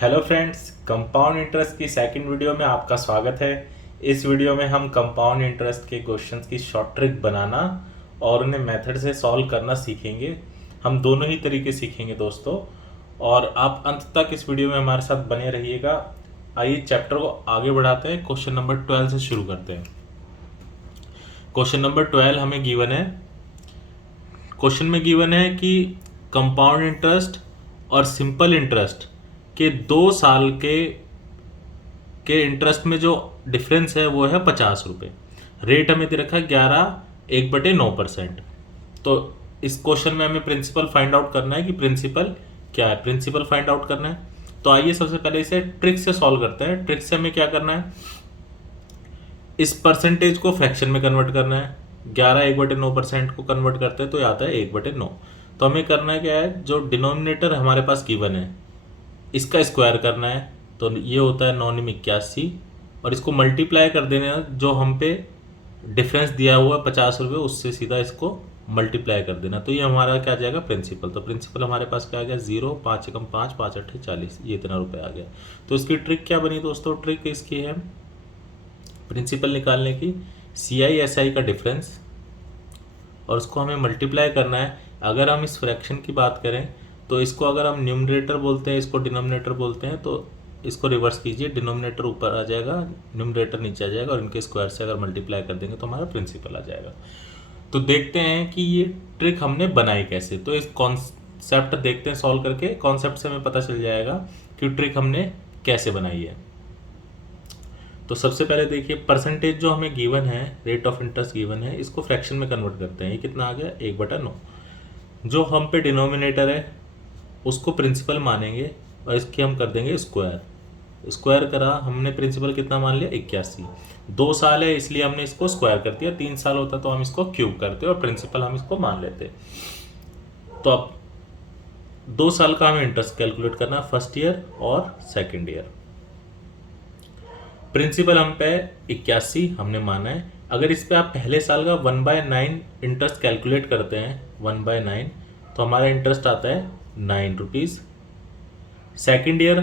Hello friends, compound interest की second video में आपका स्वागत है। इस वीडियो में हम कंपाउंड इंटरेस्ट के क्वेश्चंस की शॉर्ट ट्रिक बनाना और उन्हें मेथड से सॉल्व करना सीखेंगे। हम दोनों ही तरीके सीखेंगे दोस्तों, और आप अंत तक इस वीडियो में हमारे साथ बने रहिएगा। आइए चैप्टर को आगे बढ़ाते हैं। क्वेश्चन नंबर 12 से शुरू करते हैं। क्वेश्चन नंबर 12 हमें गिवन है। क्वेश्चन में गिवन है कि कंपाउंड इंटरेस्ट और सिंपल इंटरेस्ट के 2 साल के इंटरेस्ट में जो डिफरेंस है वो है 50 रुपये। रेट हमें दे रखा है 11/9%। तो इस क्वेश्चन में हमें प्रिंसिपल फाइंड आउट करना है कि प्रिंसिपल क्या है, प्रिंसिपल फाइंड आउट करना है। तो आइए सबसे पहले इसे ट्रिक से सॉल्व करते हैं। ट्रिक से हमें क्या करना है, इस परसेंटेज को फ्रैक्शन में कन्वर्ट करना है। 11/9% को कन्वर्ट करते हैं तो ये आता है 1/9। तो हमें करना है क्या है, जो डिनोमिनेटर हमारे पास गिवन है इसका स्क्वायर करना है। तो ये होता है 9×81, और इसको मल्टीप्लाई कर देना है। जो हम पे डिफरेंस दिया हुआ है 50 रुपये, उससे सीधा इसको मल्टीप्लाई कर देना। तो ये हमारा क्या आ जाएगा, प्रिंसिपल। तो प्रिंसिपल हमारे पास क्या आ गया, 0, 5 एकम 5, 5 अट्ठे 40, ये इतना रुपये आ गया। तो इसकी ट्रिक क्या बनी दोस्तों, ट्रिक इसकी है प्रिंसिपल निकालने की, CI/SI का डिफरेंस, और उसको हमें मल्टीप्लाई करना है। अगर हम इस फ्रैक्शन की बात करें तो इसको अगर हम न्यूमरेटर बोलते हैं, इसको डिनोमिनेटर बोलते हैं, तो इसको रिवर्स कीजिए। डिनोमिनेटर ऊपर आ जाएगा, न्यूमरेटर नीचे आ जाएगा, और इनके स्क्वायर से अगर मल्टीप्लाई कर देंगे तो हमारा प्रिंसिपल आ जाएगा। तो देखते हैं कि ये ट्रिक हमने बनाई कैसे। तो इस कॉन्सेप्ट देखते हैं, सॉल्व करके कॉन्सेप्ट से हमें पता चल जाएगा कि ट्रिक हमने कैसे बनाई है। तो सबसे पहले देखिए, परसेंटेज जो हमें गिवन है, रेट ऑफ इंटरेस्ट गिवन है, इसको फ्रैक्शन में कन्वर्ट करते हैं। ये कितना आ गया, 1/9। जो हम पे डिनोमिनेटर है उसको प्रिंसिपल मानेंगे और इसकी हम कर देंगे स्क्वायर। स्क्वायर करा हमने, प्रिंसिपल कितना मान लिया, 81। 2 साल है इसलिए हमने इसको स्क्वायर कर दिया। 3 साल होता तो हम इसको क्यूब करते और प्रिंसिपल हम इसको मान लेते। तो अब 2 साल का हमें इंटरेस्ट कैलकुलेट करना, फर्स्ट ईयर और सेकेंड ईयर। प्रिंसिपल हम पे 81 हमने माना है। अगर इस पे आप पहले साल का 1/9 इंटरेस्ट कैलकुलेट करते हैं, 1/9, तो हमारा इंटरेस्ट आता है 9 रुपीज़। सेकेंड ईयर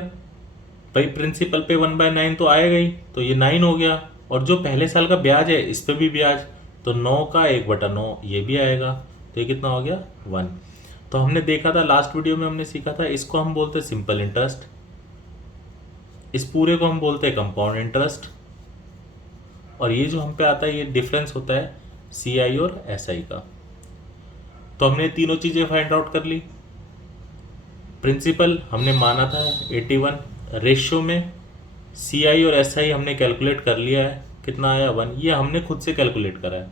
भाई प्रिंसिपल पे 1/9 तो आएगा ही, तो ये 9 हो गया। और जो पहले साल का ब्याज है इस पे भी ब्याज, तो 9 का 1/9 ये भी आएगा। तो ये कितना हो गया, 1। तो हमने देखा था लास्ट वीडियो में, हमने सीखा था, इसको हम बोलते हैं सिंपल इंटरेस्ट, इस पूरे को हम बोलते हैं कंपाउंड इंटरेस्ट, और ये जो हम पे आता है ये डिफरेंस होता है CI और SI का। तो हमने तीनों चीज़ें फाइंड आउट कर ली। प्रिंसिपल हमने माना था 81, रेशियो में CI और SI हमने कैलकुलेट कर लिया है, कितना आया, 1। ये हमने खुद से कैलकुलेट करा है।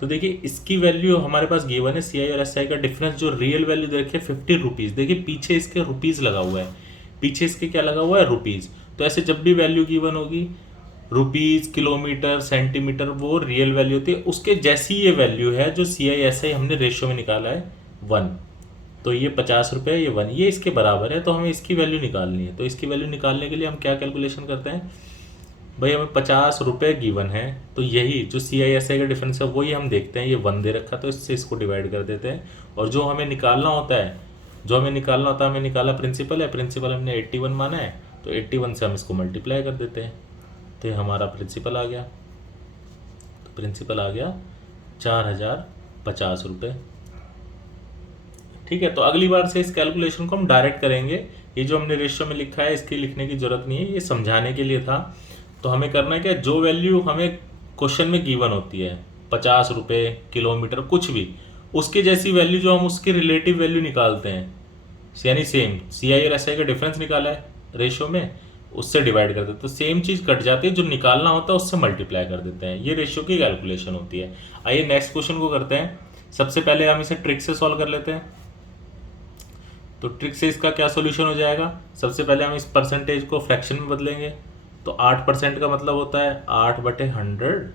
तो देखिए इसकी वैल्यू हमारे पास गिवन है, CI और SI का डिफरेंस जो रियल वैल्यू दे रखी है 50 रुपीज़। देखिए पीछे इसके रुपीज़ लगा हुआ है, पीछे इसके क्या लगा हुआ है, रुपीज़। तो ऐसे जब भी वैल्यू गिवन होगी, रुपीज़, किलोमीटर, सेंटीमीटर, वो रियल वैल्यू होती है। उसके जैसी ये वैल्यू है जो CI/SI हमने रेशियो में निकाला है, 1। तो ये 50 रुपये, ये 1, ये इसके बराबर है। तो हमें इसकी वैल्यू निकालनी है। तो इसकी वैल्यू निकालने के लिए हम क्या कैलकुलेशन करते हैं, भाई हमें 50 रुपये गिवन है, तो यही जो CI/SI का डिफरेंस है वही हम देखते हैं। ये 1 दे रखा, तो इससे इसको डिवाइड कर देते हैं। और जो हमें निकालना होता है, हमें निकाला प्रिंसिपल है, प्रिंसिपल हमने 81 माना है, तो 81 से हम इसको मल्टीप्लाई कर देते हैं। तो ये हमारा प्रिंसिपल आ गया। तो प्रिंसिपल आ गया 4050 रुपये। ठीक है, तो अगली बार से इस कैलकुलेशन को हम डायरेक्ट करेंगे। ये जो हमने रेशियो में लिखा है इसकी लिखने की जरूरत नहीं है, ये समझाने के लिए था। तो हमें करना है क्या, जो वैल्यू हमें क्वेश्चन में गिवन होती है, 50 रुपये, किलोमीटर, कुछ भी, उसकी जैसी वैल्यू जो हम उसकी रिलेटिव वैल्यू निकालते हैं, यानी सेम CI और SI का डिफरेंस निकाला है रेशियो में, उससे डिवाइड कर देते हैं। तो सेम चीज़ कट जाती है, जो निकालना होता है उससे मल्टीप्लाई कर देते हैं। ये रेशियो की कैलकुलेशन होती है। आइए नेक्स्ट क्वेश्चन को करते हैं। सबसे पहले हम इसे ट्रिक से सॉल्व कर लेते हैं। तो ट्रिक से इसका क्या सोल्यूशन हो जाएगा, सबसे पहले हम इस परसेंटेज को फ्रैक्शन में बदलेंगे। तो 8% का मतलब होता है 8/100,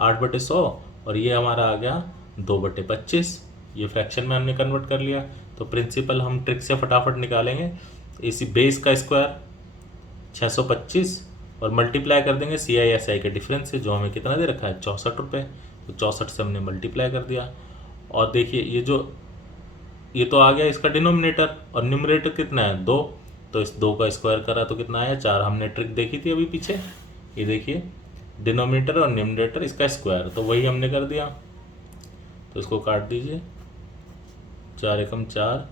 8/100, और ये हमारा आ गया 2/25। ये फ्रैक्शन में हमने कन्वर्ट कर लिया। तो प्रिंसिपल हम ट्रिक से फटाफट निकालेंगे। इसी बेस का स्क्वायर 625, और मल्टीप्लाई कर देंगे CI/SI के डिफरेंस से, जो हमें कितना दे रखा है, 64 रुपये। तो 64 से हमने मल्टीप्लाई कर दिया। और देखिए ये तो आ गया इसका डिनोमिनेटर, और न्यूमरेटर कितना है, 2। तो इस 2 का स्क्वायर करा तो कितना आया 4। हमने ट्रिक देखी थी अभी पीछे, ये देखिए डिनोमिनेटर और न्यूमरेटर इसका स्क्वायर, तो वही हमने कर दिया। तो इसको काट दीजिए, 4 एकम 4,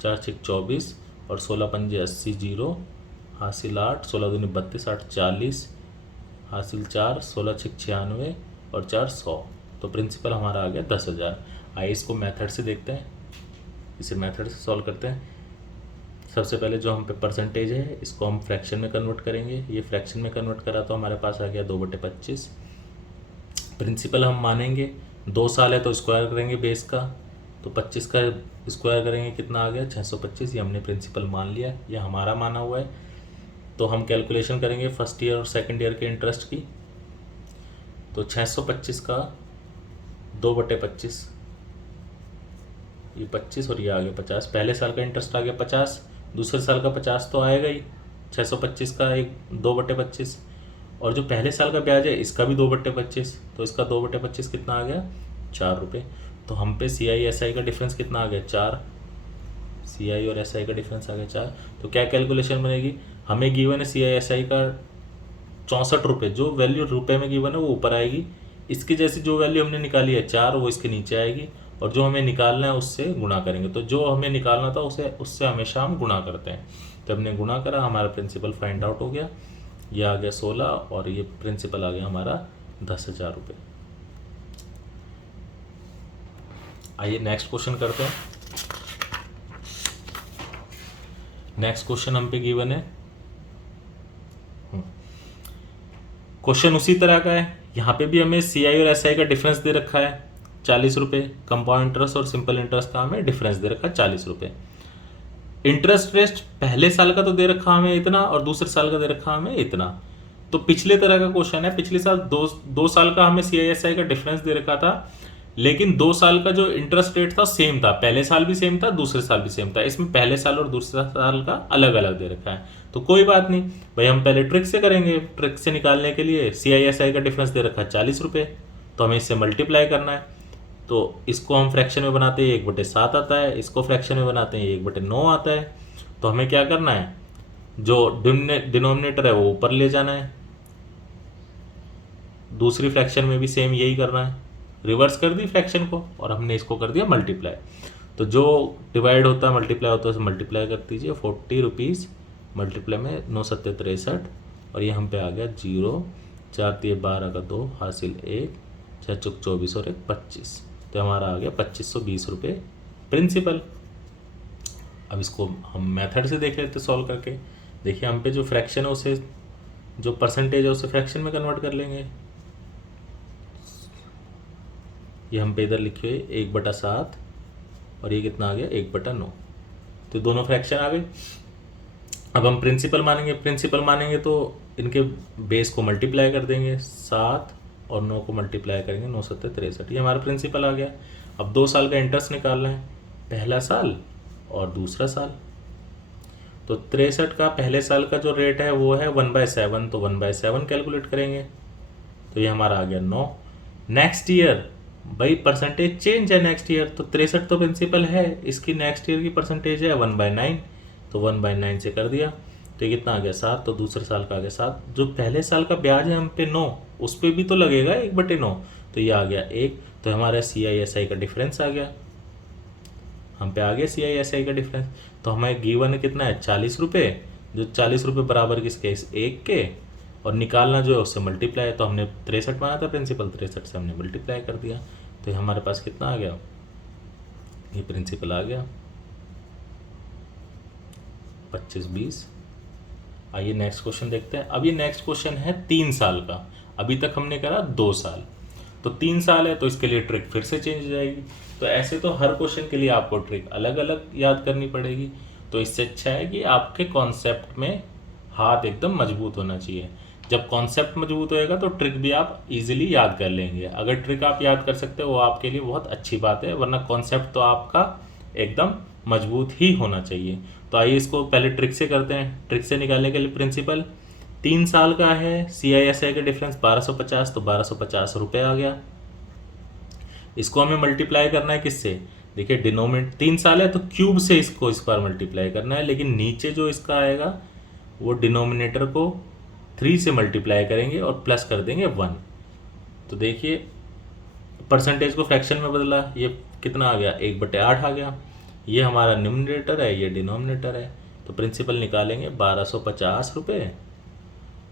4 छक 24 और 16 पंजे 80, 0 हासिल 8, 16 दूनी 32, 8 40 हासिल 4, 16 छक 96 और 4 100। तो प्रिंसिपल हमारा आ गया 10,000। आइए इसको मेथड से देखते हैं, इसे मेथड से सॉल्व करते हैं। सबसे पहले जो हम पे परसेंटेज है इसको हम फ्रैक्शन में कन्वर्ट करेंगे। ये फ्रैक्शन में कन्वर्ट करा तो हमारे पास आ गया 2/25। प्रिंसिपल हम मानेंगे 2 साल है तो स्क्वायर करेंगे बेस का, तो 25 का स्क्वायर करेंगे कितना आ गया 625। ये हमने प्रिंसिपल मान लिया, ये हमारा माना हुआ है। तो हम कैलकुलेशन करेंगे फर्स्ट ईयर और सेकंड ईयर के इंटरेस्ट की। तो 625 का 2/25, ये 25 और ये आ गया 50। पहले साल का इंटरेस्ट आ गया 50, दूसरे साल का 50 तो आएगा ही। 625 का एक 2/25 और जो पहले साल का ब्याज है इसका भी 2/25, तो इसका 2/25 कितना आ गया 4 रुपये। तो हम पे CI/SI का डिफरेंस कितना आ गया 4, CI और SI का डिफरेंस आ गया 4। तो क्या कैलकुलेशन बनेगी, हमें गिवन है CI/SI का 64 रुपये, जो वैल्यू रुपए में गिवन है वो ऊपर आएगी। इसकी जैसी जो वैल्यू हमने निकाली है 4 वो इसके नीचे आएगी, और जो हमें निकालना है उससे गुणा करेंगे। तो जो हमें निकालना था उससे हमेशा हम गुणा करते हैं। तो हमने गुणा करा, हमारा प्रिंसिपल फाइंड आउट हो गया, ये आ गया 16 और ये प्रिंसिपल आ गया हमारा 10,000 रुपये। आइए नेक्स्ट क्वेश्चन करते हैं। नेक्स्ट क्वेश्चन हम पे गिवन है, क्वेश्चन उसी तरह का है। यहाँ पे भी हमें CI और SI का डिफरेंस दे रखा है 40 रुपये। कंपाउंड इंटरेस्ट और सिंपल इंटरेस्ट का हमें डिफरेंस दे रखा है 40 रुपये। इंटरेस्ट रेट पहले साल का तो दे रखा हमें इतना और दूसरे साल का दे रखा हमें इतना। तो पिछले तरह का क्वेश्चन है, पिछले साल दो साल का हमें CI/SI का डिफरेंस दे रखा था, लेकिन 2 साल का जो इंटरेस्ट रेट था सेम था, पहले साल भी सेम था दूसरे साल भी सेम था। इसमें पहले साल और दूसरे साल का अलग अलग दे रखा है। तो कोई बात नहीं भाई, हम पहले ट्रिक से करेंगे। ट्रिक से निकालने के लिए CI/SI का डिफरेंस दे रखा है 40 रुपये, तो हमें इससे मल्टीप्लाई करना है। तो इसको हम फ्रैक्शन में बनाते हैं 1/7 आता है, इसको फ्रैक्शन में बनाते हैं 1/9 आता है। तो हमें क्या करना है, जो डिनोमिनेटर है वो ऊपर ले जाना है, दूसरी फ्रैक्शन में भी सेम यही करना है, रिवर्स कर दी फ्रैक्शन को और हमने इसको कर दिया मल्टीप्लाई। तो जो डिवाइड होता है मल्टीप्लाई होता है उसे मल्टीप्लाई कर दीजिए। 40 रुपीज़ मल्टीप्लाई में 9 7 63 और ये हम पे आ गया 0, 4 3 12 का 2 हासिल 1, 6 चौक 24 और 1 25। तो हमारा आ गया 2520 रुपये प्रिंसिपल। अब इसको हम मेथड से देख लेते सॉल्व करके। देखिए हम पे जो फ्रैक्शन है उसे, जो परसेंटेज है उसे फ्रैक्शन में कन्वर्ट कर लेंगे। ये हम पे इधर लिखे हुए 1/7 और ये कितना आ गया 1/9, तो दोनों फ्रैक्शन आ गए। अब हम प्रिंसिपल मानेंगे तो इनके बेस को मल्टीप्लाई कर देंगे, 7 और 9 को मल्टीप्लाई करेंगे, 9 7 63, ये हमारा प्रिंसिपल आ गया। अब 2 साल का इंटरेस्ट निकालना है, पहला साल और दूसरा साल। तो 63 का पहले साल का जो रेट है वो है 1/7, तो 1/7 कैलकुलेट करेंगे, तो ये हमारा आ गया 9। नेक्स्ट ईयर भाई परसेंटेज चेंज है नेक्स्ट ईयर, तो 63 तो प्रिंसिपल है, इसकी नेक्स्ट ईयर की परसेंटेज है 1/9, तो 1/9 से कर दिया, तो ये कितना आ गया 7, तो दूसरे साल का आ गया 7। जो पहले साल का ब्याज है हम पे 9, उस पर भी तो लगेगा 1/9, तो ये आ गया 1। तो हमारा CI/SI का डिफरेंस आ गया, हम पे आ गया CI/SI का डिफरेंस। तो हमें गिवन कितना है 40 रुपये, जो 40 रुपये बराबर किसके, इस 1 के, और निकालना जो है उससे मल्टीप्लाई। तो हमने 63 माना था प्रिंसिपल, 63 से हमने मल्टीप्लाई कर दिया, तो हमारे पास कितना आ गया, ये प्रिंसिपल आ गया 2520। आइए नेक्स्ट क्वेश्चन देखते हैं। अब ये नेक्स्ट क्वेश्चन है 3 साल का, अभी तक हमने करा 2 साल, तो 3 साल है तो इसके लिए ट्रिक फिर से चेंज हो जाएगी। तो ऐसे तो हर क्वेश्चन के लिए आपको ट्रिक अलग अलग याद करनी पड़ेगी। तो इससे अच्छा है कि आपके कॉन्सेप्ट में हाथ एकदम मजबूत होना चाहिए। जब कॉन्सेप्ट मजबूत होएगा तो ट्रिक भी आप इजीली याद कर लेंगे। अगर ट्रिक आप याद कर सकते हो वो आपके लिए बहुत अच्छी बात है, वरना कॉन्सेप्ट तो आपका एकदम मजबूत ही होना चाहिए। तो आइए इसको पहले ट्रिक से करते हैं। ट्रिक से निकालने के लिए प्रिंसिपल 3 साल का है, CI/SI का डिफरेंस 1250, तो 1250 रुपये आ गया। इसको हमें मल्टीप्लाई करना है किससे, देखिए डिनोमिनेटर 3 साल है तो क्यूब से इसको इस बार मल्टीप्लाई करना है, लेकिन नीचे जो इसका आएगा वो डिनोमिनेटर को 3 से मल्टीप्लाई करेंगे और प्लस कर देंगे 1। तो देखिए परसेंटेज को फ्रैक्शन में बदला, ये कितना आ गया 1/8 आ गया। ये हमारा न्यूमरेटर है, ये डिनोमिनेटर है। तो प्रिंसिपल निकालेंगे 1250 रुपये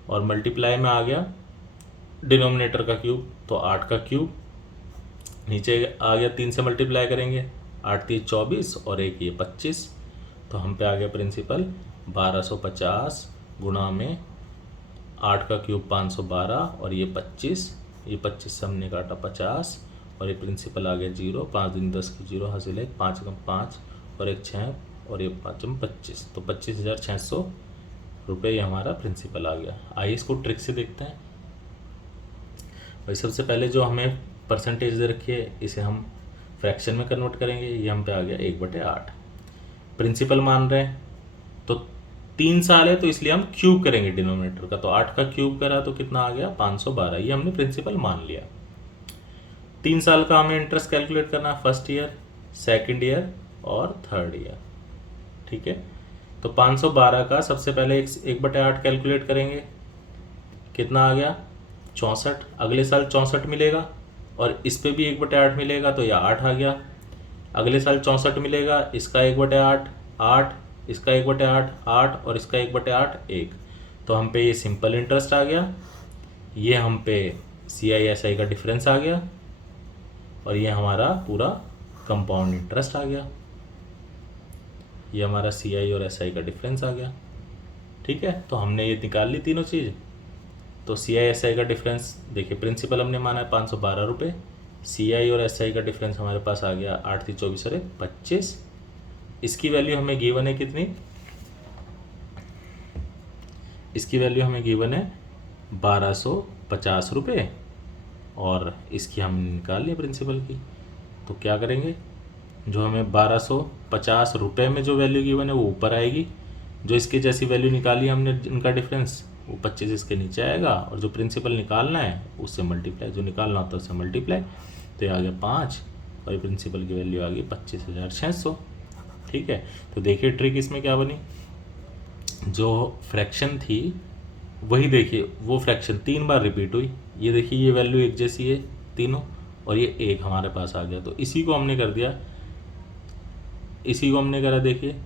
और मल्टीप्लाई में आ गया डिनोमिनेटर का क्यूब तो 8 का क्यूब, नीचे आ गया 3 से मल्टीप्लाई करेंगे 8 3 24 और एक ये 25। तो हम पे आ गया प्रिंसिपल 1250 गुणा में 8 का क्यूब 512 और ये 25 से हमने काटा 50 और ये प्रिंसिपल आ गया 0। 5 दूनी 10 की 0 हासिल है, 5 कम 5 और एक 6 और ये 5 25। तो 25,600 रुपये ये हमारा प्रिंसिपल आ गया। आइए इसको ट्रिक से देखते हैं। भाई सबसे पहले जो हमें परसेंटेज दे रखी है इसे हम फ्रैक्शन में कन्वर्ट करेंगे। ये हम पे आ गया 1/8। प्रिंसिपल मान रहे हैं तो 3 साल है तो इसलिए हम क्यूब करेंगे डिनोमिनेटर का, तो 8 का क्यूब करा तो कितना आ गया 512। ये हमने प्रिंसिपल मान लिया। 3 साल का हमें इंटरेस्ट कैलकुलेट करना है, फर्स्ट ईयर, सेकेंड ईयर और थर्ड ईयर। ठीक है, तो 512 का सबसे पहले 1/8 कैलकुलेट करेंगे, कितना आ गया 64। अगले साल 64 मिलेगा और इस पे भी 1/8 मिलेगा तो यह 8 आ गया। अगले साल 64 मिलेगा, इसका 1/8 8, इसका 1/8 8 और इसका 1/8 1। तो हम पे ये सिंपल इंटरेस्ट आ गया, ये हम पे CI/SI का डिफरेंस आ गया और ये हमारा पूरा कंपाउंड इंटरेस्ट आ गया। ये हमारा CI और SI का डिफरेंस आ गया। ठीक है, तो हमने ये निकाल ली तीनों चीज़। तो CI/SI का डिफरेंस देखिए, प्रिंसिपल हमने माना है 512 रुपये, CI और SI का डिफरेंस हमारे पास आ गया 8 3 24 और 25। इसकी वैल्यू हमें गिवन है कितनी, इसकी वैल्यू हमें गिवन है 1250 रुपये और इसकी हम निकाल लिए प्रिंसिपल की। तो क्या करेंगे, जो हमें 1250 रुपये में जो वैल्यू गिवन है वो ऊपर आएगी, जो इसके जैसी वैल्यू निकाली हमने इनका डिफरेंस वो 25 इसके नीचे आएगा और जो प्रिंसिपल निकालना है उससे मल्टीप्लाई, जो निकालना होता है उससे मल्टीप्लाई। तो ये आ गया 5 और ये प्रिंसिपल की वैल्यू आ गई 25,600। ठीक है, तो देखिए ट्रिक इसमें क्या बनी, जो फ्रैक्शन थी वही देखिए वो फ्रैक्शन 3 बार रिपीट हुई। ये देखिए ये वैल्यू एक जैसी है तीनों और ये एक हमारे पास आ गया। तो इसी को हमने कर दिया, इसी को हमने करा, देखिए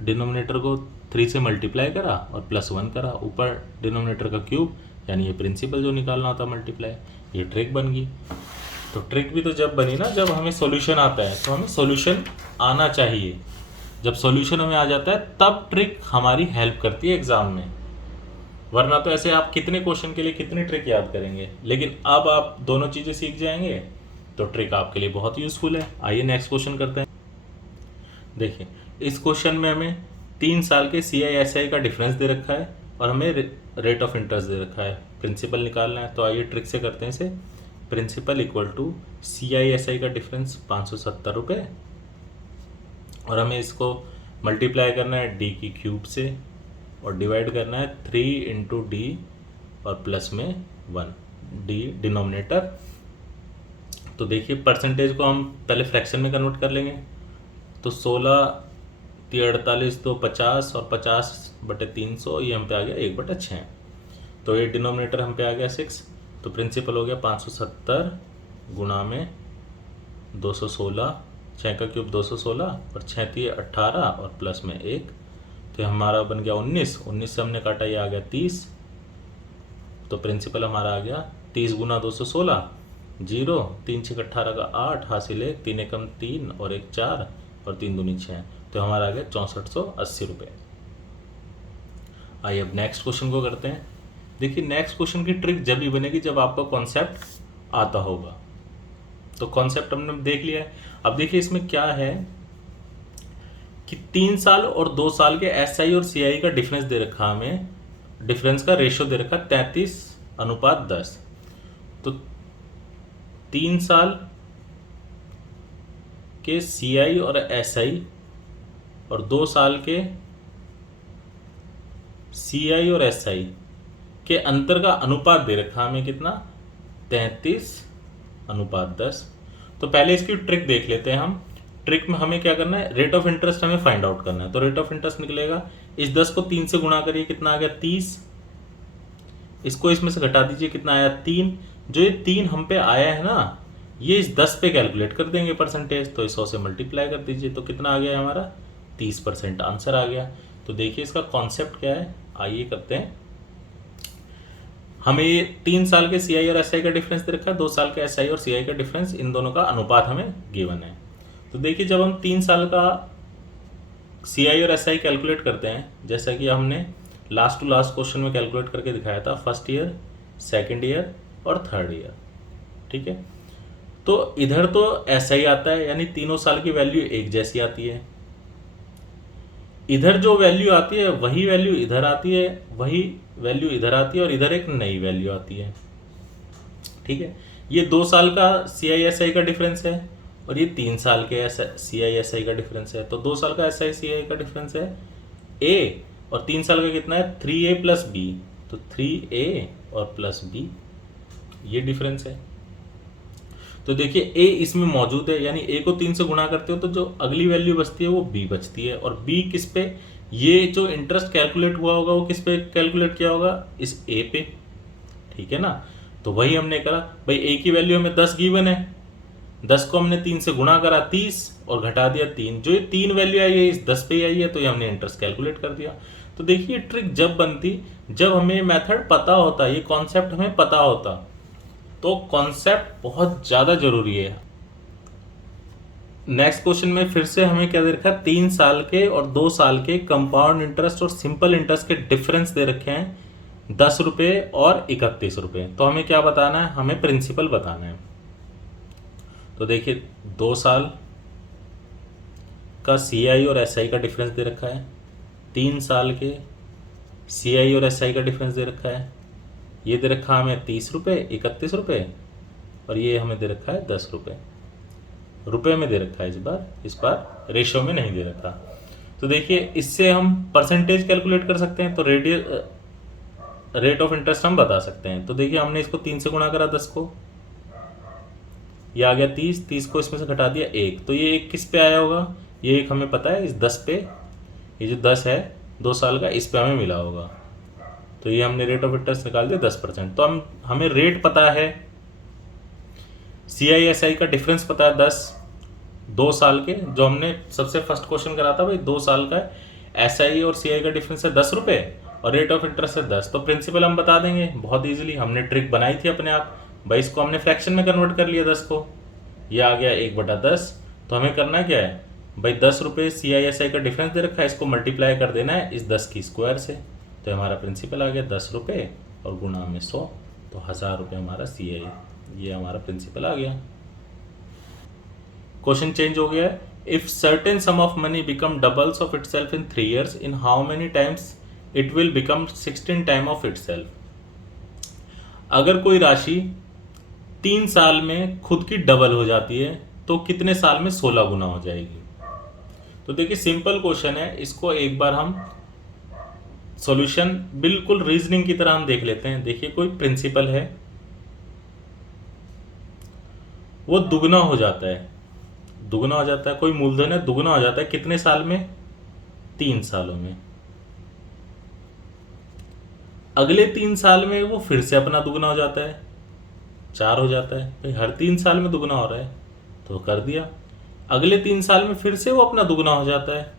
डिनोमिनेटर को 3 से मल्टीप्लाई करा और +1 करा, ऊपर डिनोमिनेटर का क्यूब, यानी ये प्रिंसिपल जो निकालना होता मल्टीप्लाई, ये ट्रिक बन गई। तो ट्रिक भी तो जब बनी ना जब हमें सॉल्यूशन आता है, तो हमें सॉल्यूशन आना चाहिए। जब सॉल्यूशन हमें आ जाता है तब ट्रिक हमारी हेल्प करती है एग्जाम में, वरना तो ऐसे आप कितने क्वेश्चन के लिए कितनी ट्रिक याद करेंगे। लेकिन अब आप दोनों चीज़ें सीख जाएंगे तो ट्रिक आपके लिए बहुत यूज़फुल है। आइए नेक्स्ट क्वेश्चन करते हैं। देखिए इस क्वेश्चन में हमें 3 साल के CI/SI का डिफरेंस दे रखा है और हमें रेट ऑफ इंटरेस्ट दे रखा है, प्रिंसिपल निकालना है। तो आइए ट्रिक से करते हैं इसे। प्रिंसिपल इक्वल टू CI/SI का डिफरेंस 570 रुपये और हमें इसको मल्टीप्लाई करना है D की क्यूब से और डिवाइड करना है 3 इंटू D और प्लस में 1 D डिनोमिनेटर। तो देखिए परसेंटेज को हम पहले फ्रैक्शन में कन्वर्ट कर लेंगे। तो 16 3 48 तो 50 और 50/300, ये हम पे आ गया 1/6। तो ये डिनोमिनेटर हम पे आ गया 6। तो प्रिंसिपल हो गया 570 गुणा में 216, 6 का क्यूब 216 और 6 3 18 और प्लस में 1। तो हमारा बन गया 19 से हमने काटा, ये आ गया 30। तो प्रिंसिपल हमारा आ गया 30 गुना 216 0, 3 6 18 का 8 हासिल है, 3 एकम 3 और 1 4 और 3 दूनी 6। तो हमारा आ गया 6480 रुपये। आइए अब नेक्स्ट क्वेश्चन को करते हैं। देखिए नेक्स्ट क्वेश्चन की ट्रिक जब भी बनेगी जब आपका कॉन्सेप्ट आता होगा। तो कॉन्सेप्ट हमने देख लिया है। अब देखिए इसमें क्या है कि 3 साल और 2 साल के SI और CI का डिफरेंस दे रखा, हमें डिफरेंस का रेशियो दे रखा 33:10। तो 3 साल के CI और SI और 2 साल के CI और SI के अंतर का अनुपात दे रखा हमें कितना, 33:10। तो पहले इसकी ट्रिक देख लेते हैं हम। ट्रिक में हमें क्या करना है, रेट ऑफ इंटरेस्ट हमें फाइंड आउट करना है। तो रेट ऑफ इंटरेस्ट निकलेगा, इस 10 को 3 से गुणा करिए, कितना आ गया 30, इसको इसमें से घटा दीजिए, कितना आया 3। जो ये 3 हम पे आया है ना, ये इस 10 पे कैलकुलेट कर देंगे परसेंटेज, तो इस 100 से मल्टीप्लाई कर दीजिए, तो कितना आ गया हमारा 30% आंसर आ गया। तो देखिए इसका कॉन्सेप्ट क्या है, आइए करते हैं। हमें ये 3 साल के सीआई और एसआई का डिफरेंस दे रखा है, 2 साल का एसआई और सीआई का डिफरेंस, इन दोनों का अनुपात हमें गिवन है। तो देखिए जब हम 3 साल का सीआई और एसआई कैलकुलेट करते हैं, जैसा कि हमने लास्ट टू लास्ट क्वेश्चन में कैलकुलेट करके दिखाया था, फर्स्ट ईयर, सेकेंड ईयर और थर्ड ईयर, ठीक है। तो इधर तो एसआई आता है, यानी तीनों साल की वैल्यू एक जैसी आती है। इधर जो वैल्यू आती है वही वैल्यू इधर आती है, वही वैल्यू इधर आती है, और इधर एक नई वैल्यू आती है, ठीक है। ये 2 साल का CISI का डिफरेंस है, और ये 3 साल के CISI का डिफरेंस है। तो 2 साल का SI का डिफरेंस है A, और 3 साल का कितना है 3A प्लस B, तो 3A और प्लस B, ये डिफरेंस है। तो देखिए A इसमें मौजूद है, यानी A को 3 से गुणा करते हो तो जो अगली वैल्यू बचती है वो B बचती है, और B किस पे, ये जो इंटरेस्ट कैलकुलेट हुआ होगा वो किस पे कैलकुलेट किया होगा, इस A पे, ठीक है ना। तो वही हमने करा भाई, A की वैल्यू हमें 10 गिवन है, 10 को हमने 3 से गुणा करा 30 और घटा दिया 3, जो ये 3 वैल्यू आई है इस 10 पे आई है, तो ये हमने इंटरेस्ट कैलकुलेट कर दिया। तो देखिए ट्रिक जब बनती, जब हमें मेथड पता होता, ये कॉन्सेप्ट हमें पता होता, तो कॉन्सेप्ट बहुत ज़्यादा जरूरी है। नेक्स्ट क्वेश्चन में फिर से हमें क्या दे रखा है, 3 साल के और 2 साल के कंपाउंड इंटरेस्ट और सिंपल इंटरेस्ट के डिफरेंस दे रखे हैं 10 रुपये और 31 रुपये। तो हमें क्या बताना है, हमें प्रिंसिपल बताना है। तो देखिए 2 साल का CI और SI का डिफरेंस दे रखा है, 3 साल के CI और SI का डिफरेंस दे रखा है, ये दे रखा हमें 30 रुपये, 31 रुपये, और ये हमें दे रखा है 10 रुपये, रुपये में दे रखा है इस बार रेशियो में नहीं दे रखा। तो देखिए इससे हम परसेंटेज कैलकुलेट कर सकते हैं, तो रेट ऑफ इंटरेस्ट हम बता सकते हैं। तो देखिए हमने इसको 3 से गुणा करा 10 को, ये आ गया 30, 30 को इसमें से घटा दिया 1, तो ये 1 किस पे आया होगा, ये 1 हमें पता है इस 10 पे, ये जो 10 है 2 साल का, इस पे हमें मिला होगा, तो ये हमने रेट ऑफ इंटरेस्ट निकाल दिया 10%। तो हमें रेट पता है, CISI का डिफरेंस पता है 10, 2 साल के, जो हमने सबसे फर्स्ट क्वेश्चन करा था भाई, 2 साल का SI और CI का डिफरेंस है 10 रुपये और रेट ऑफ इंटरेस्ट है 10। तो प्रिंसिपल हम बता देंगे बहुत इजीली, हमने ट्रिक बनाई थी अपने आप भाई, इसको हमने फ्रैक्शन में कन्वर्ट कर लिया 10 को, ये आ गया 1/10। तो हमें करना क्या है भाई, 10 रुपये CISI का डिफरेंस दे रखा है, इसको मल्टीप्लाई कर देना है इस 10 की स्क्वायर से, तो हमारा प्रिंसिपल आ गया 10 रुपये और गुणा में 100, तो 1000 रुपये हमारा CI, ये हमारा प्रिंसिपल आ गया। क्वेश्चन चेंज हो गया है, if certain some of money become doubles of itself in 3 years, in how many times it will become 16 time of itself. अगर कोई राशि 3 साल में खुद की डबल हो जाती है तो कितने साल में 16 गुना हो जाएगी। तो देखिए सिंपल क्वेश्चन है, इसको एक बार हम सॉल्यूशन बिल्कुल रीजनिंग की तरह हम देख लेते हैं। देखिए कोई प्रिंसिपल है, वो दुगना हो जाता है, दुगना हो जाता है, कोई मूलधन है दुगना हो जाता है, कितने साल में, 3 सालों में। अगले 3 साल में वो फिर से अपना दुगना हो जाता है, 4 हो जाता है, भाई हर 3 साल में दुगना हो रहा है तो कर दिया। अगले 3 साल में फिर से वो अपना दुगना हो जाता है,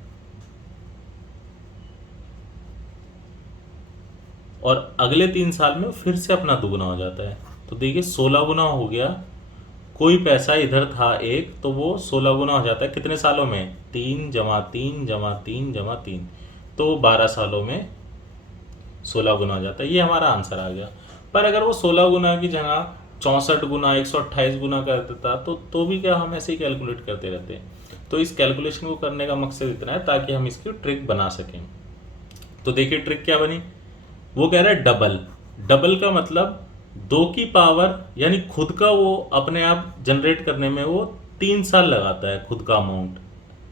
और अगले 3 साल में फिर से अपना दुगना हो जाता है। तो देखिए 16 गुना हो गया, कोई पैसा इधर था 1, तो वो 16 गुना हो जाता है कितने सालों में, 3 जमा 3 जमा 3 जमा 3, तो 12 सालों में 16 गुना हो जाता है। ये हमारा आंसर आ गया। पर अगर वो 16 गुना की जगह 64 गुना 128 गुना कर देता तो भी क्या, हम ऐसे ही कैलकुलेट करते रहते। तो इस कैलकुलेशन को करने का मकसद इतना है ताकि हम इसकी ट्रिक बना सकें। तो देखिए ट्रिक क्या बनी, वो कह रहा है डबल, डबल का मतलब 2 की पावर, यानी खुद का वो अपने आप जनरेट करने में वो 3 साल लगाता है खुद का अमाउंट,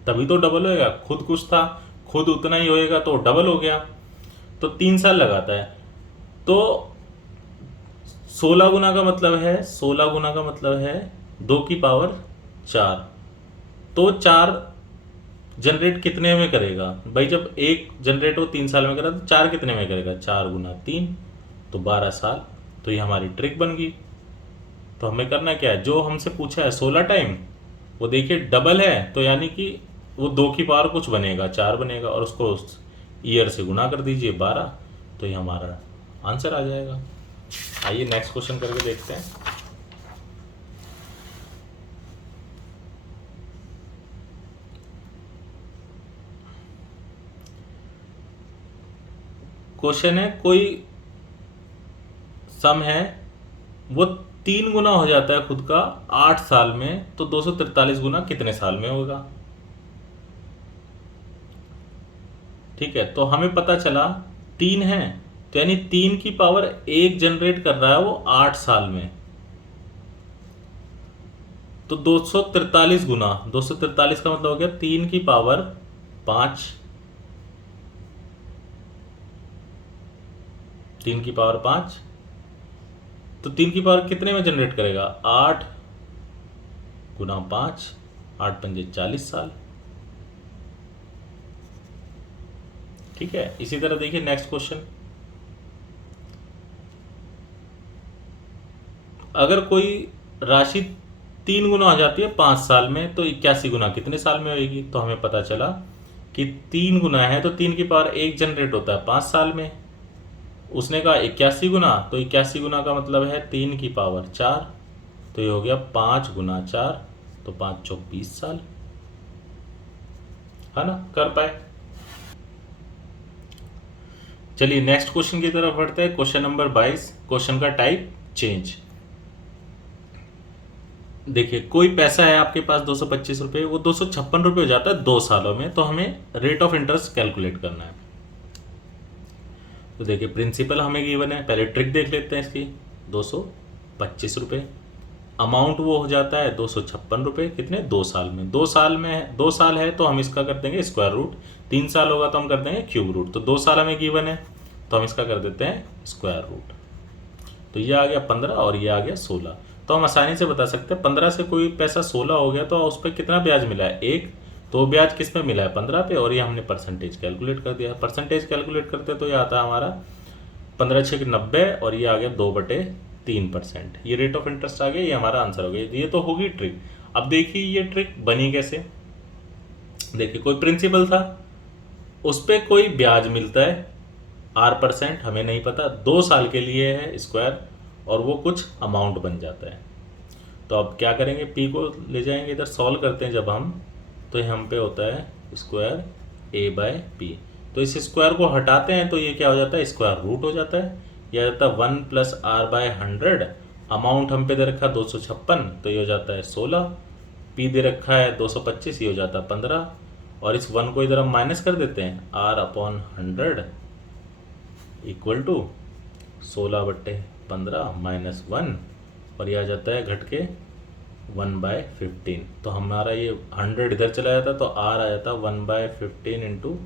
तभी तो डबल होएगा। खुद कुछ था, खुद उतना ही होएगा तो डबल हो गया, तो 3 साल लगाता है। तो 16 गुना का मतलब है 2 की पावर 4, तो 4 जनरेट कितने में करेगा भाई? जब एक जनरेट वो 3 साल में करा तो 4 कितने में करेगा? 4 गुना 3, तो 12 साल। तो ये हमारी ट्रिक बन गई। तो हमें करना क्या है, जो हमसे पूछा है 16 टाइम, वो देखिए डबल है, तो यानी कि वो 2 की पावर कुछ बनेगा, 4 बनेगा, और उसको उस ईयर से गुना कर दीजिए 12, तो ये हमारा आंसर आ जाएगा। आइए नेक्स्ट क्वेश्चन करके देखते हैं। क्वेश्चन है, कोई सम है वो 3 गुना हो जाता है खुद का 8 साल में, तो 243 गुना कितने साल में होगा? ठीक है, तो हमें पता चला 3 है, तो यानी 3 की पावर 1 जनरेट कर रहा है वो 8 साल में, तो 243 गुना 243 का मतलब हो गया 3 की पावर 5, 3 की पावर 5, तो 3 की पावर कितने में जनरेट करेगा? 8 गुना 5, 8 पंजे 40 साल। ठीक है, इसी तरह देखिए नेक्स्ट क्वेश्चन। अगर कोई राशि 3 गुना हो जाती है 5 साल में, तो 81 गुना कितने साल में होगी? तो हमें पता चला कि 3 गुना है तो 3 की पावर 1 जनरेट होता है 5 साल में। उसने कहा 81 गुना, तो 81 गुना का मतलब है 3 की पावर 4, तो ये हो गया 5 गुना 4, तो 5 चौक 20 साल। है ना, कर पाए? चलिए नेक्स्ट क्वेश्चन की तरफ बढ़ते हैं। Question number 22। क्वेश्चन का टाइप चेंज। देखिए, कोई पैसा है आपके पास 225 रुपये, वो 256 रुपये हो जाता है 2 सालों में, तो हमें रेट ऑफ इंटरेस्ट कैलकुलेट करना है। तो देखिए, प्रिंसिपल हमें गिवन है, पहले ट्रिक देख लेते हैं इसकी। 225 रुपये, अमाउंट वो हो जाता है 256 रुपये, कितने? 2 साल में। 2 साल है तो हम इसका कर देंगे स्क्वायर रूट, 3 साल होगा तो हम कर देंगे क्यूब रूट। तो 2 साल हमें गिवन है तो हम इसका कर देते हैं स्क्वायर रूट। तो ये आ गया 15 और ये आ गया 16। तो हम आसानी से बता सकते हैं 15 से कोई पैसा 16 हो गया तो उस पर कितना ब्याज मिला है? 1। तो ब्याज किस पे मिला है? 15 पे, और ये हमने परसेंटेज कैलकुलेट कर दिया। परसेंटेज कैलकुलेट करते तो ये आता है हमारा 15 6 90, और ये आ गया 2/3%। ये रेट ऑफ इंटरेस्ट आ गया, ये हमारा आंसर हो गया। ये तो होगी ट्रिक। अब देखिए ये ट्रिक बनी कैसे। देखिए, कोई प्रिंसिपल था, उस पर कोई ब्याज मिलता है R%, हमें नहीं पता, 2 साल के लिए है स्क्वायर, और वो कुछ अमाउंट बन जाता है। तो अब क्या करेंगे, P को ले जाएंगे इधर, सॉल्व करते हैं जब हम, तो हम पे होता है स्क्वायर A/P। तो इस स्क्वायर को हटाते हैं तो ये क्या हो जाता है? स्क्वायर रूट हो जाता है। यह आ जाता है 1 + R/100। अमाउंट हम पे दे रखा है 256, तो ये हो जाता है 16। P दे रखा है 225, ये हो जाता है 15, और इस 1 को इधर हम माइनस कर देते हैं, R/100 इक्वल टू 16/15 माइनस 1, और ये आ जाता है घट के 1/15। तो हमारा ये 100 इधर चला जाता तो R आ जाता 1/15 इंटू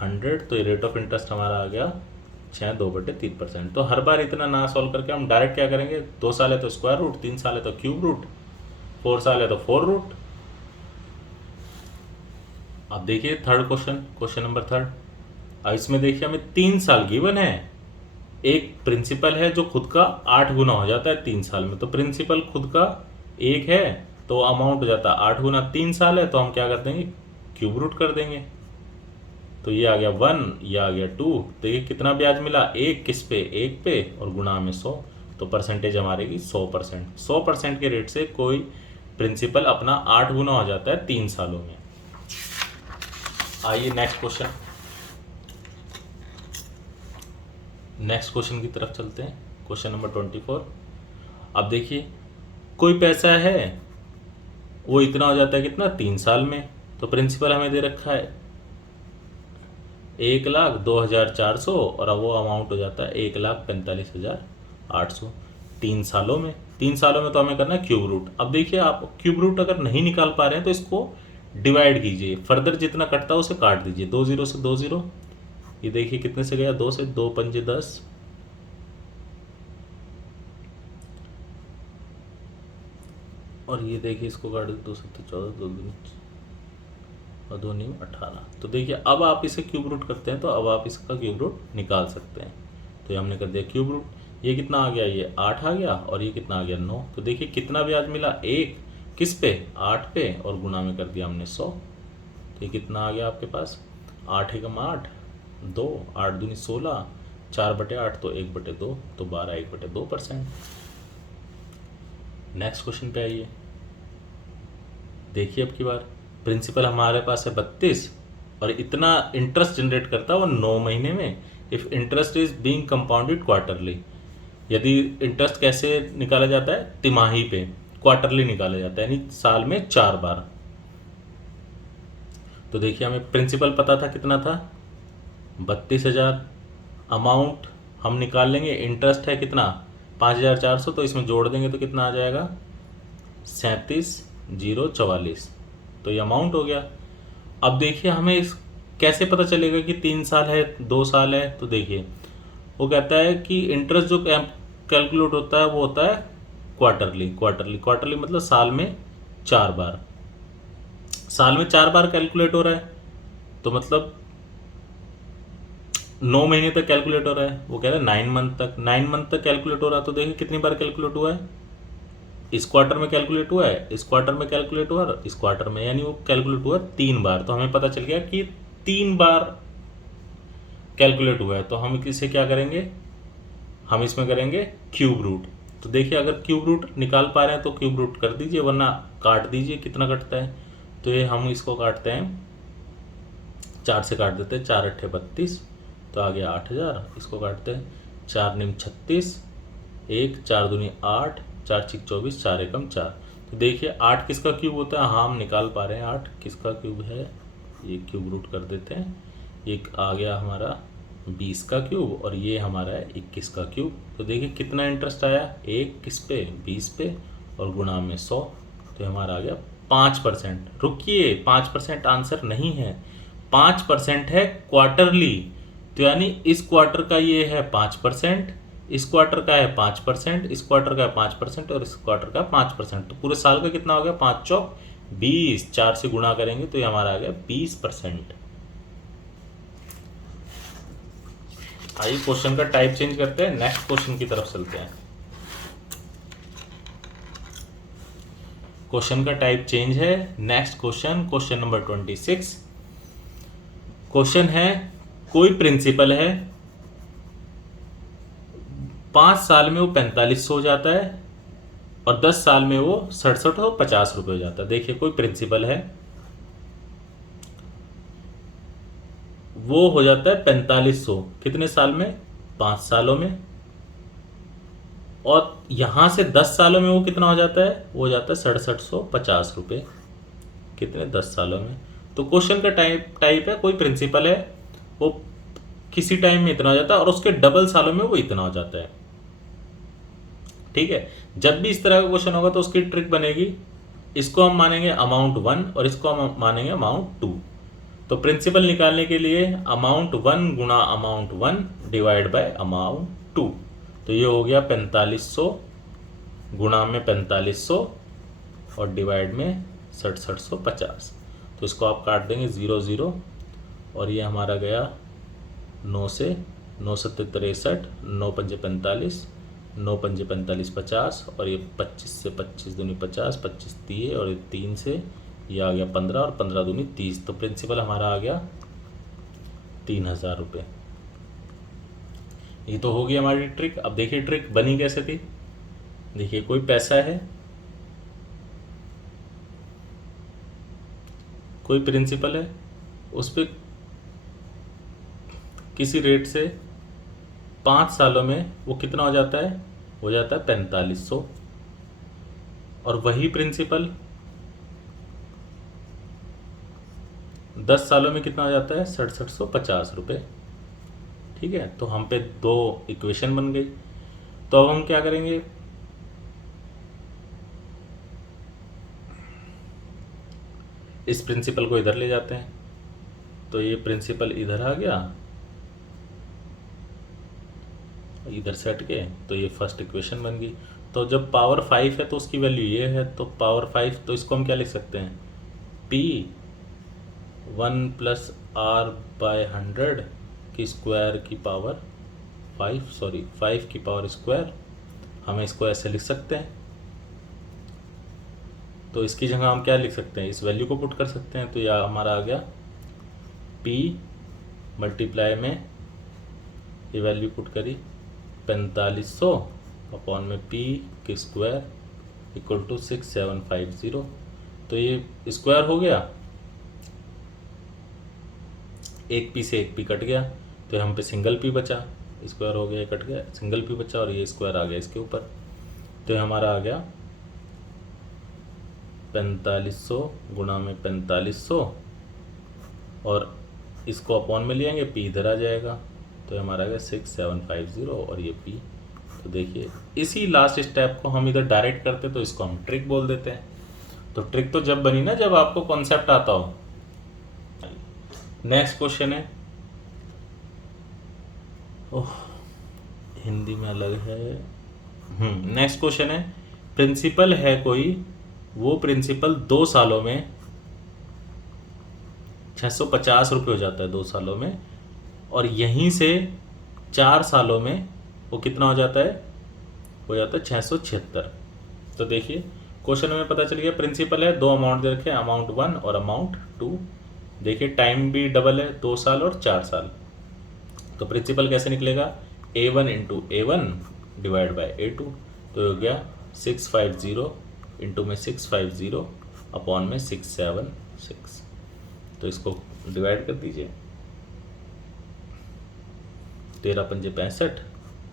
100। तो ये रेट ऑफ इंटरेस्ट हमारा आ गया 2/3%। तो हर बार इतना ना सॉल्व करके हम डायरेक्ट क्या करेंगे, 2 साल है तो स्क्वायर रूट, 3 साल है तो क्यूब रूट, 4 साल है तो 4 रूट। अब देखिए थर्ड क्वेश्चन, क्वेश्चन नंबर 3। अब इसमें देखिए हमें 3 साल गिवन है, एक प्रिंसिपल है जो खुद का 8 गुना हो जाता है 3 साल में। तो प्रिंसिपल खुद का 1 है तो अमाउंट हो जाता है 8 गुना, 3 साल है तो हम क्या कर देंगे, क्यूब रूट कर देंगे। तो ये आ गया 1, ये आ गया 2। तो ये कितना ब्याज मिला? 1 किस पे? 1 पे, और गुना में 100। तो परसेंटेज हमारे की 100%। 100% के रेट से कोई प्रिंसिपल अपना 8 गुना हो जाता है 3 सालों में। आइए नेक्स्ट क्वेश्चन, नेक्स्ट क्वेश्चन की तरफ चलते हैं। Question number 24। अब देखिए, कोई पैसा है वो इतना हो जाता है कितना? 3 साल में। तो प्रिंसिपल हमें दे रखा है 1,02,400, और अब वो अमाउंट हो जाता है 1,45,800 3 सालों में। 3 सालों में तो हमें करना है क्यूब रूट। अब देखिए, आप क्यूब रूट अगर नहीं निकाल पा रहे हैं तो इसको डिवाइड कीजिए, फर्दर जितना कटता है उसे काट दीजिए। 2 0 से 2 0, ये देखिए कितने से गया? 2 से, 2 पंजे 10, और ये देखिए इसको काट दो, 2 7 14, 2 दूनी और 2 न्यू 18। तो देखिए अब आप इसे क्यूब रूट करते हैं तो अब आप इसका क्यूब रूट निकाल सकते हैं। तो ये हमने कर दिया क्यूब रूट। ये कितना आ गया, ये 8 आ गया और ये कितना आ गया 9। तो देखिए कितना ब्याज मिला, 1 किस पे, 8 पे, और गुणा में कर दिया हमने 100। तो ये कितना आ गया आपके पास, 8 एकम 8, 2, 8 दूनी 16, 4/8 तो 1/2, तो 12 1/2%। नेक्स्ट क्वेश्चन पे आइए। देखिए अब की बार प्रिंसिपल हमारे पास है 32 और इतना इंटरेस्ट जनरेट करता है वो 9 महीने में। If interest is being compounded quarterly, यदि इंटरेस्ट कैसे निकाला जाता है, तिमाही पे, क्वार्टरली निकाला जाता है, यानी साल में 4 बार। तो देखिए हमें प्रिंसिपल पता था कितना था, 32,000। अमाउंट हम निकाल लेंगे, इंटरेस्ट है कितना 5,400, तो इसमें जोड़ देंगे तो कितना आ जाएगा 37,044। तो ये अमाउंट हो गया। अब देखिए हमें इस कैसे पता चलेगा कि 3 साल है 2 साल है। तो देखिए वो कहता है कि इंटरेस्ट जो कैलकुलेट होता है वो होता है क्वार्टरली। क्वार्टरली मतलब साल में 4 बार, साल में 4 बार कैलकुलेट हो रहा है। तो मतलब 9 महीने तक कैलकुलेट हो रहा है। वो कह रहा है 9 मंथ तक कैलकुलेट हो रहा है। तो देखिए कितनी बार कैलकुलेट हुआ है, इस क्वार्टर में कैलकुलेट हुआ है, इस क्वार्टर में कैलकुलेट हुआ है, इस क्वार्टर में, यानी वो कैलकुलेट हुआ 3 बार। तो हमें पता चल गया कि 3 बार कैलकुलेट हुआ है। तो हम इसे क्या करेंगे, हम इसमें करेंगे क्यूब रूट। तो देखिए अगर क्यूब रूट निकाल पा रहे हैं तो क्यूब रूट कर दीजिए, वरना काट दीजिए, कितना कटता है। तो ये हम इसको काटते हैं, 4 से काट देते हैं, 4 अट्ठे 32, तो आ गया 8,000। इसको काटते हैं, 4 निम 36, 1 4 दूनी 8, 4 छिक 24, 4 एकम 4। तो देखिए 8 किसका क्यूब होता है, हाँ हम निकाल पा रहे हैं 8 किसका क्यूब है। ये क्यूब रूट कर देते हैं, एक आ गया हमारा 20 का क्यूब और ये हमारा है 21 का क्यूब। तो देखिए कितना इंटरेस्ट आया, 1 किस पे 20 पे और गुणा में 100। तो हमारा आ गया 5%। रुकिए 5% आंसर नहीं है, 5% है क्वार्टरली। तो यानी इस क्वार्टर का ये है 5%, इस क्वार्टर का है 5%, इस क्वार्टर का है 5% और इस क्वार्टर का 5%। तो पूरे साल का कितना हो गया, 5 चौक 20, 4 से गुणा करेंगे तो ये हमारा आ गया 20%। आइए क्वेश्चन का टाइप चेंज करते हैं, नेक्स्ट क्वेश्चन की तरफ चलते हैं। क्वेश्चन का टाइप चेंज है। Next question, question number 26। Question है कोई प्रिंसिपल है, 5 साल में वो 4500 हो जाता है और 10 साल में वो 6750 रुपये हो जाता है। देखिए कोई प्रिंसिपल है, वो हो जाता है 4500 कितने साल में, 5 सालों में, और यहां से 10 सालों में वो कितना हो जाता है, वो हो जाता है 6750 रुपये कितने 10 सालों में। तो क्वेश्चन का टाइप है कोई प्रिंसिपल है, वो किसी टाइम में इतना हो जाता है और उसके डबल सालों में वो इतना हो जाता है। ठीक है, जब भी इस तरह का क्वेश्चन होगा तो उसकी ट्रिक बनेगी, इसको हम मानेंगे अमाउंट 1 और इसको हम मानेंगे अमाउंट 2। तो प्रिंसिपल निकालने के लिए अमाउंट 1 गुणा अमाउंट 1 डिवाइड बाय अमाउंट 2। तो ये हो गया 4500 गुणा में 4500 और डिवाइड में 6750। तो इसको आप काट देंगे 0 0 और ये हमारा गया 9 से 9 7 63, 9 5 45, 9 5 45 50 और ये 25 से 25 दूनी 50, 25 दिए और ये 3 से ये आ गया 15 और 15 दूनी 30। तो प्रिंसिपल हमारा आ गया 3000 रुपये। ये तो होगी हमारी ट्रिक। अब देखिए ट्रिक बनी कैसे थी। देखिए कोई पैसा है, कोई प्रिंसिपल है, उस पर किसी रेट से 5 सालों में वो कितना हो जाता है, हो जाता है 4500, और वही प्रिंसिपल 10 सालों में कितना हो जाता है 6750 रुपये। ठीक है, तो हम पे 2 इक्वेशन बन गई। तो अब हम क्या करेंगे, इस प्रिंसिपल को इधर ले जाते हैं। तो ये प्रिंसिपल इधर आ गया, इधर से हट के, तो ये फर्स्ट इक्वेशन बन गई। तो जब पावर 5 है तो उसकी वैल्यू ये है, तो पावर 5, तो इसको हम क्या लिख सकते हैं, P 1 प्लस आर बाय 100 की स्क्वायर की पावर 5 की पावर स्क्वायर, हम इसको ऐसे लिख सकते हैं। तो इसकी जगह हम क्या लिख सकते हैं, इस वैल्यू को पुट कर सकते हैं। तो यह हमारा आ गया p मल्टीप्लाई में ये वैल्यू पुट करी 4500 अपॉन में p की स्क्वायर इक्वल टू 6750। तो ये स्क्वायर हो गया, एक पी से एक पी कट गया, तो हम पे सिंगल पी बचा, स्क्वायर हो गया, कट गया, सिंगल पी बचा और ये स्क्वायर आ गया इसके ऊपर। तो हमारा आ गया 4500 गुणा में 4500 और इसको अपॉन में लेंगे, पी इधर आ जाएगा, तो हमारा आ गया 6750 और ये पी। तो देखिए इसी लास्ट स्टेप को हम इधर डायरेक्ट करते तो इसको हम ट्रिक बोल देते हैं। तो ट्रिक तो जब बनी ना जब आपको कॉन्सेप्ट आता हो। नेक्स्ट क्वेश्चन है, ओह हिंदी में अलग है। नेक्स्ट क्वेश्चन है, प्रिंसिपल है कोई, वो प्रिंसिपल 2 सालों में 650 रुपये हो जाता है 2 सालों में, और यहीं से 4 सालों में वो कितना हो जाता है, हो जाता है 676। तो देखिए क्वेश्चन में पता चल गया प्रिंसिपल है, 2 अमाउंट दे रखे, अमाउंट 1 और अमाउंट 2। देखिए टाइम भी डबल है, 2 साल और 4 साल। तो प्रिंसिपल कैसे निकलेगा, A1 into A1 divide by A2। तो हो गया 650 इंटू में 650 अपॉन में 676। तो इसको डिवाइड कर दीजिए, 13 पंजे 65,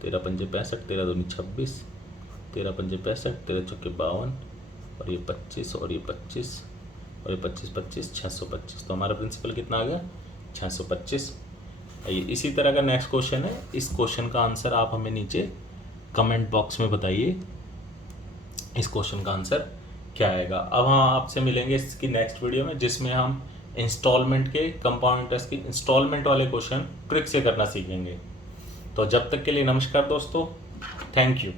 13 पंजे 65, 13 दूनी 26, 13 पंजे 65, 13 चौके 52 और ये 25 और ये 25 और ये 25 25 625। तो हमारा प्रिंसिपल कितना आ गया, 625। आइए इसी तरह का नेक्स्ट क्वेश्चन है, इस क्वेश्चन का आंसर आप हमें नीचे कमेंट बॉक्स में बताइए इस क्वेश्चन का आंसर क्या आएगा। अब हम आपसे मिलेंगे इसकी नेक्स्ट वीडियो में, जिसमें हम इंस्टॉलमेंट के, कंपाउंड इंटरेस्ट की इंस्टॉलमेंट वाले क्वेश्चन ट्रिक से करना सीखेंगे। तो जब तक के लिए नमस्कार दोस्तों, थैंक यू।